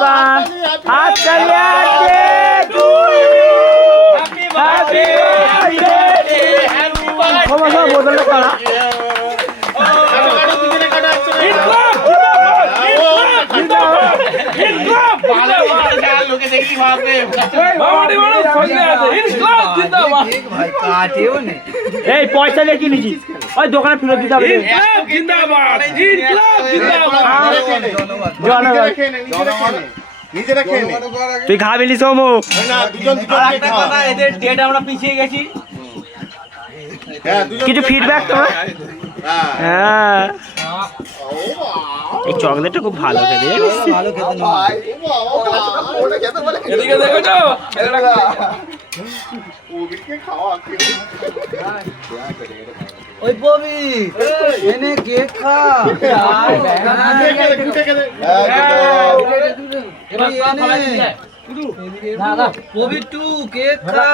পান হাত বোতলটা করা ভাই কাটেও নে এই পয়সা দিয়ে কিনেছি ওই দোকানে ফেরত দিতে হবে। তুই খাবি নি সোমু? আমরা পিছিয়ে গেছি। হ্যাঁ কিছু ফিডব্যাক তো হ্যাঁ হ্যাঁ। এই চকলেটটা খুব ভালো খেতে ভালো খেতে ওই ববি এনে কেক খা ববি টু কেক খা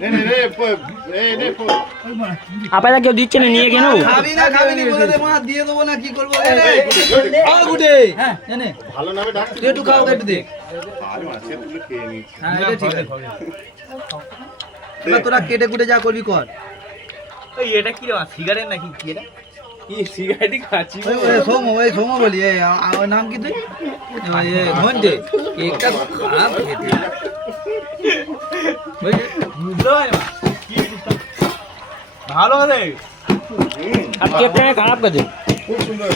নে নে রে প- নে নে প- আপাতত কেউ দিচ্ছে না নিয়ে কেন খাবি না খাবি না বলে দেবো না দিয়ে দেবো না কি করব আ গুডে হ্যাঁ এনে। ভালো নামে ডাক তুই একটু খাও একটু দে। আর মাছে তুলে খেয়ে নিয়েছি হ্যাঁ এটা ঠিক আছে। এবার তোরা কেটে কুটে যা করবি কর। এটা কি রে সিগারেট নাকি? কি এটা? কি সিগারেটই খাচ্ছি ওই সোমো ওই সোমো বলি এই নাম কি তুই? ওই এ ঘন্টে কেকটা খারাপ খেতে। বুঝলি? ভালো আছে আর কেকটা খারাপ কাজে খুব সুন্দর